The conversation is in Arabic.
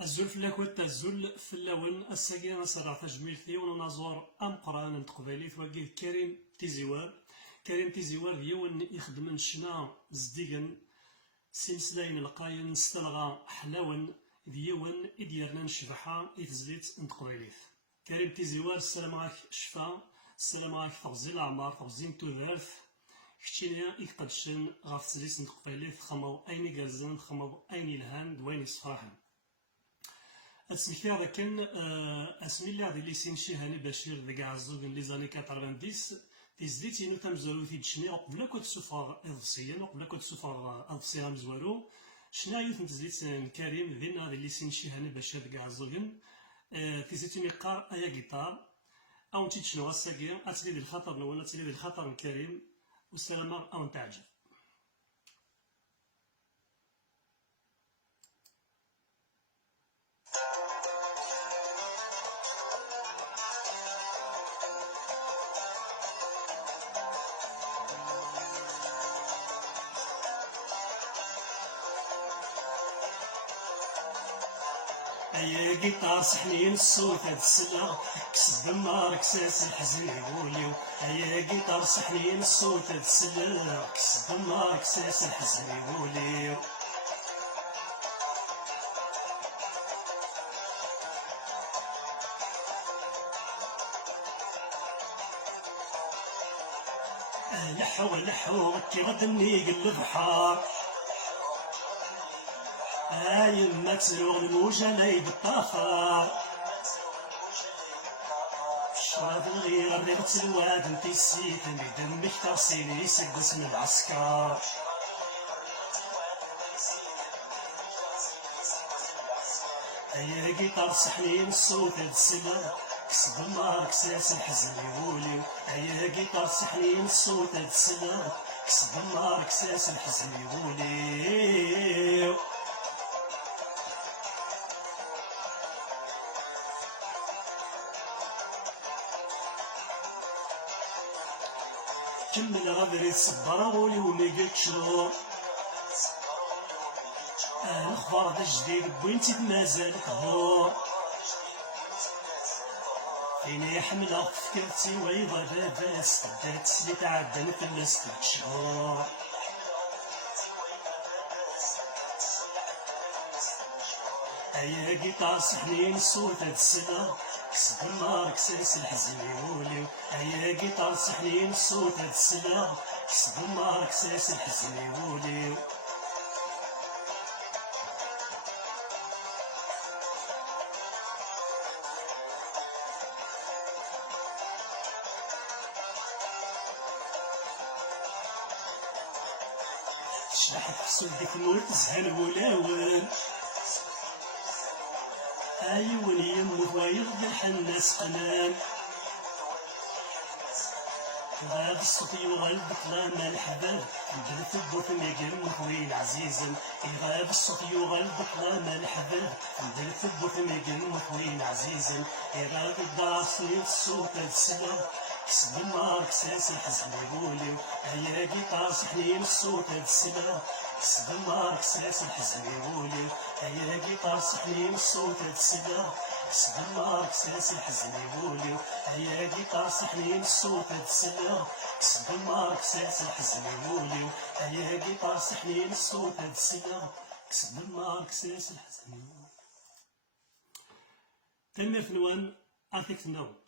الزول فلاكوات الزول فلاون الساقي نصر تجميلتي ونازور أمقران تقبالي ثواقي كريم تيزيوار. كريم تيزيوار ديون يخدم شنا زديقن سلسلاين القاين ستلغى حلاون ديون إديارنا نشفحا إتزليت نتقباليت. كريم تيزيوار السلام عليك شفا، السلام عليك تغزي الأعمار تغزي نتوذارث كتشينيا إكقدشن غاف تزليت نتقباليت خمض أيني قرزن خمض أيني لهان دوين يصفراحن. أتسمكتي كان اسمي الله غادي ليسين شي هاني بشير ذاك عزوز لي زاني 90 تيزديت ينو تمزورو تيدشني قبل كنت سفر اضفسيا وقبل كنت سفر اضفسيا مزوارو شنا يوث تزديت كريم ذينا غادي ليسين شي هاني بشير ذاك عزوز تيزديت ميقار ايا جيتار او تيدشنو غاساكي اتلي الخطر نوانا اتلي الخطر كريم والسلامة او نتعجب. يا جيتار سحنين الصوت هاد السلا كسب النار كساس الحزن يقوليو. يا جيتار سحنين الصوت هاد السلا كسب النار كساس الحزن يقوليو. لحو لحو كي غدني قل البحار يما تروغ الموجة لاي بالطافار شراب الغير ريغت الواد انتي السيت اللي دمك تغسيني يسقس من العسكر. يا جيتار سحنين الصوت هاد السلا كسب النار كساس الحزن يوليو. يا جيتار سحنين الصوت هاد السلا كسب النار كساس الحزن يوليو. كمل غادري الصبارة غولي وما قلتشو الأخبار دا جديد بوينتي مازالك هو فيني حملة فكرتي ويضا باباس تبدات لي تعدل في الناس 3 شهور. يا جيتار سحنين الصوت هاد السلا كسب النار كساس الحزن يوليو. يا جيتار سحنين الصوت هاد السلا كسب النار كساس الحزن يوليو. شبح حسن ديك نور تزهل ولاون أيون يموت ويغدر حناس قنان غاب الصوتي وغلبك لاما الحباب بدلت البوث ميقل مخوين عزيزا. غاب الصوتي وغلبك لاما الحباب بدلت البوث ميقل مخوين عزيزا. غاب الدار سنين الصوت هاد السلام كسب النار كساس الحزن يقوليو. يا جيتار سحنين الصوت هاد السلا كسب النار كساس الحزن يقوليو. يا جيتار سحنين الصوت هاد السلا كسب النار كساس الحزن يقوليو. يا جيتار سحنين الصوت هاد السلا كسب النار كساس الحزن يقوليو. يا جيتار سحنين الصوت هاد السلا كسب النار كساس الحزن يقوليو. تنمر فنوان أثيك نو